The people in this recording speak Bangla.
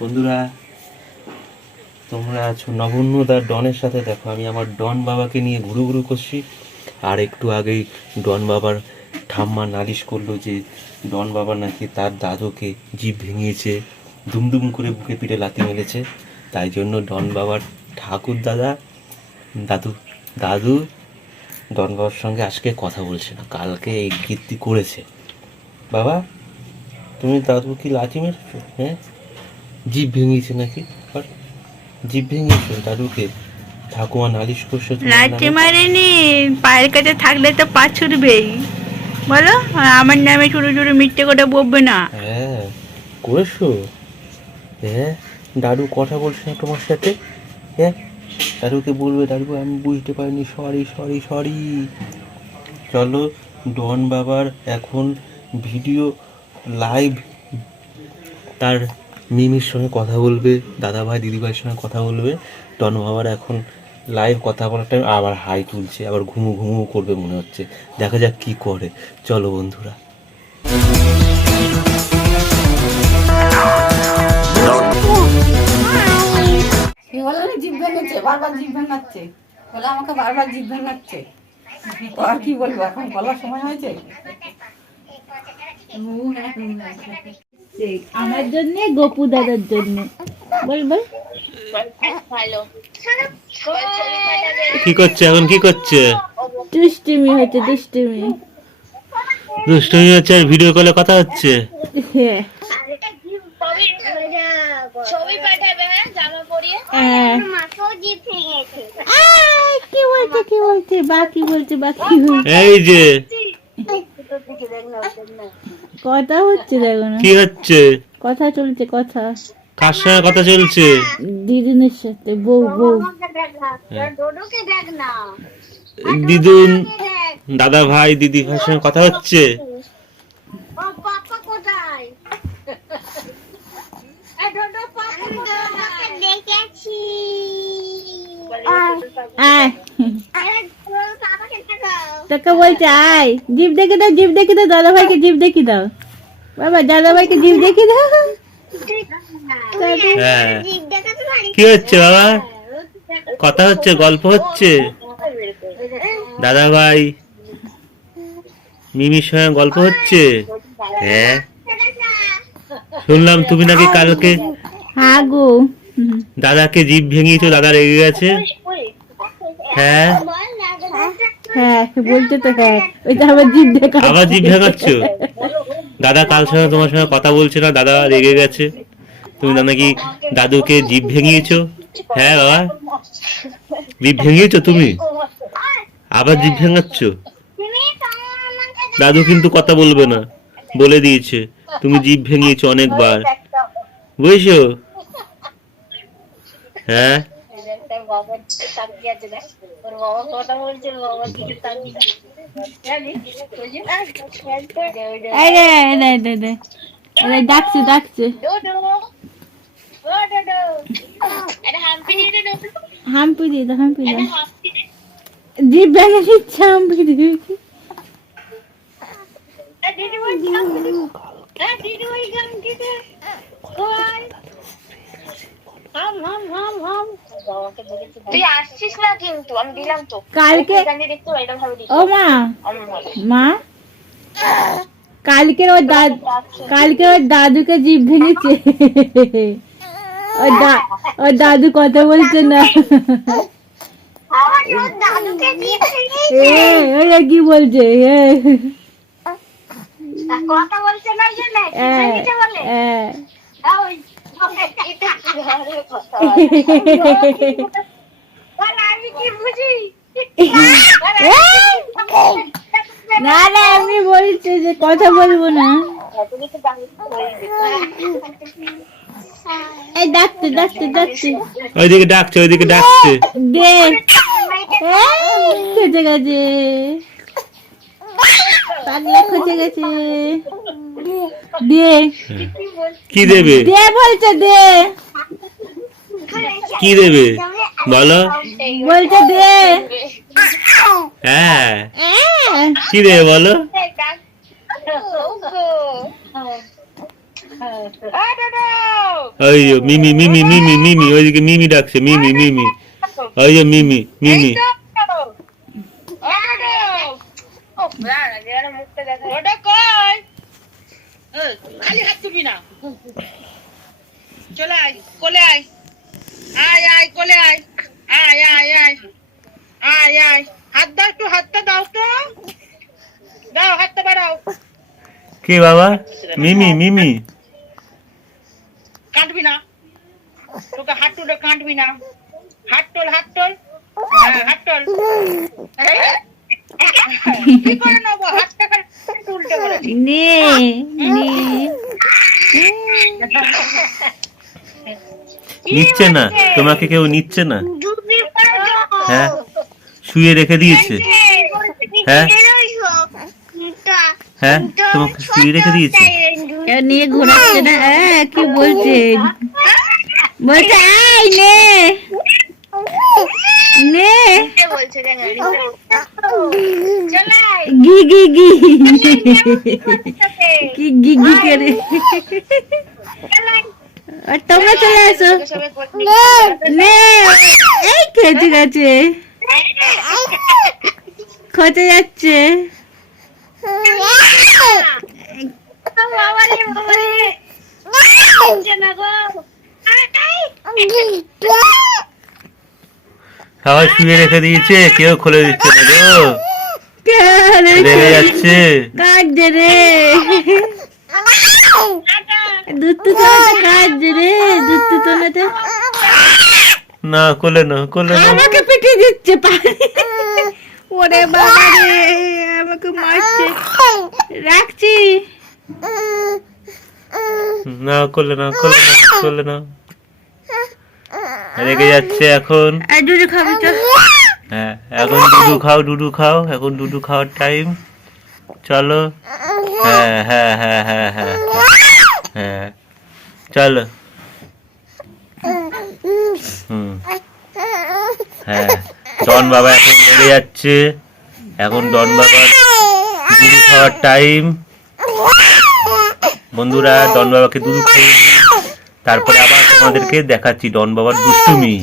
বন্ধুরা, তোমরা আছো নবন্যদার ডনের সাথে। দেখো, আমি আমার ডন বাবাকে নিয়ে ঘুরু ঘুরু করছি। আর একটু আগেই ডন বাবার ঠাম্মা নালিশ করলো যে ডন বাবা নাকি তার দাদুকে জিভ ভেঙিয়েছে, দুমদুম করে বুকে পিঠে লাথি মেরেছে। তাই জন্য ডন বাবার ঠাকুর দাদু দাদু ডন বাবার সঙ্গে আজকে কথা বলছে না, কালকে এই কীর্তি করেছে। বাবা, তুমি দাদু কি লাথি মেরেছো? হ্যাঁ, জিভ ভেঙেছে নাকি? আর জিভ ভেঙেছো দাদুকে? ঠাকুমা নালিশ করছে লাঠি মারেনি, পায়ের কাছে থাকলে তো পা ছুটবেই। বলো, আর আমার নামে ছোট ছোট মিথ্যে কথা বলবে না। হ্যাঁ, করেছো? হ্যাঁ, দাদু কথা বলছে না তোমার সাথে? হ্যাঁ, দাদুকে বলবে, দাদু আমি বুঝতে পারিনি, সরি সরি সরি। চলো, ডন বাবার এখন ভিডিও লাইভ, তার মিমির সঙ্গে কথা বলবে, দাদা ভাই দিদিভাইয়ের সঙ্গে কথা বলবে। ডন বাবার এখন লাইভ কথা বলার টাইম, আবার হাই তুলছে, আবার ঘুমু ঘুমু করবে মনে হচ্ছে। দেখা যাক কি করে। চলো বন্ধুরা। জিভ ভেঙেছে, বারবার জিভ ভেঙাচ্ছে, বলে আমাকে বারবার জিভ ভেঙাচ্ছে। তো আর কি বলবো, এখন বলার সময় হয়েছে? আমার জন্য, গপু দাদার জন্য। বল বল। কি করছে এখন? কি করছে? দুষ্টুমি হচ্ছে, দুষ্টুমি। দুষ্টুমি হচ্ছে আর ভিডিও কলে কথা হচ্ছে। হ্যাঁ, কি বলছে, কি বলছে, বাকি বলছে, বাকি বলছে। এই যে কথা হচ্ছে, দেখো না কি হচ্ছে? কথা চলছে, কথা। কার সঙ্গে কথা চলছে? দিদিনের সাথে, বউ বউ। দিদুন, দাদা ভাই দিদি ভাইয়ের সঙ্গে কথা হচ্ছে। তোকে বলছে আয়, জিভ দেখে দাও, জিভ দেখে দাও, দাদা ভাইকে জিভ দেখে দাও। বাবা, দাদা ভাইকে জিভ দেখে দাও। হ্যাঁ, কি হচ্ছে বাবা? কথা হচ্ছে, গল্প হচ্ছে। দাদা ভাই মিমির সঙ্গে গল্প হচ্ছে। হ্যাঁ, শুনলাম তুমি নাকি কালকে হ্যাঁ গো, দাদাকে জিভ ভেঙিয়েছো, দাদা রেগে গেছে। হ্যাঁ, হ্যাঁ বলছে তো। হ্যাঁ, ওইটা আবার জিভ দেখা। আবার জিভ ভেঙাচ্ছ? দাদা কাল সঙ্গে তোমার সঙ্গে কথা বলছে না, দাদা রেগে গেছে। তুমি নাকি দাদুকে জিভ ভেঙিয়েছো। হ্যাঁ বাবা, জিভ ভেঙিয়েছো তুমি, আবার জিভ ভেঙাচ্ছ। দাদু কিন্তু কথা বলবে না, বলে দিয়েছে তুমি জিভ ভেঙিয়েছো অনেকবার, বুঝেছো? হ্যাঁ, ডাকছে, ডাকছে। হাম্পি দিয়ে দাও, হাম্পি দাও। জিভ ভেঙে দিচ্ছে, হাম্পি দিয়ে। তুই আসছিস না কিন্তু, আমি দিলাম তো কালকে। ও মা, মা, কালকে ওর দাদুকে জিভ ভেঙেছে। ওর দাদু কথা বলছে না। ওরা কি বলছে? কথা বলছে না, বলে আমি কি বুঝি? না না, এমনি বলছে যে কথা বলবো না। এই ডাকতে, ডাকতে, ডাকতে। ওইদিকে ডাকছে, ওইদিকে ডাকছে। দে, খেতে গেছে, পাগলা খচে গেছে। দে, কি দেবে? দে বলছে, দে। কি দেবে বলো? বলছে দে। হ্যাঁ, কি দেবে বলো? ওই যে মিমি মিমি মিমি মিমি ওইদিকে মিমি ডাকছে, মিমি মিমি, ওই যে মিমি মিমি। খালি হাত তুলবি না, চলে আয়, কোলে আয়, আয় আয়, কোলে আয়, আয় আয় আয়, আয় আয়, হাত দাও একটু, হাতটা দাও তো, দাও হাতটা বাড়াও। কে বাবা? মিমি মিমি। কাটবি না, তোকে হাত তুলে কাটবি না, হাত তোল, হাত তোল, হ্যাঁ হাত তোল। কি করে নেবো হাতটা, উল্টে বলেছি। নে নে নিচ্ছে না তোমাকে, কেউ নিচ্ছে না। হ্যাঁ শুয়ে রেখে দিয়েছে। হ্যাঁ হ্যাঁ তোমাকে শুয়ে রেখে দিয়েছে। কেউ নিয়ে ঘোরাচ্ছে না। হ্যাঁ কি বলছেন? বলছে আয় নে নে, গি গি গি কি গি গি করে। আর তোমরা চলে আসো। নে এই খেতে গেছে, খচে যাচ্ছে। সবাই শুয়ে রেখে দিয়েছে, কেউ খুলে দিচ্ছে না গো, রেগে যাচ্ছে। কাঁদছে রে, দুধ তো কাঁদছে রে, দুধ তো না কোলে না, কোলে না। আমাকে পিটিয়ে দিচ্ছে পানি। ওরে বাবা রে, আমাকে মারছে। রাখছি না কোলে না, কোলে না, কোলে না। রেগে যাচ্ছে এখন। আর দুধ খাবি তো? হ্যাঁ এখন ডুডু খাও, ডুডু খাও, এখন ডুডু খাওয়ার টাইম। চলো, হ্যাঁ হ্যাঁ হ্যাঁ হ্যাঁ হ্যাঁ হ্যাঁ চলো। হ্যাঁ ডন বাবা এখন রেগে যাচ্ছে, এখন ডন বাবার দুধু খাওয়ার টাইম। বন্ধুরা ডন বাবাকে দুধু খাইয়ে তারপরে আবার তোমাদেরকে দেখাচ্ছি ডন বাবার দুষ্টুমি।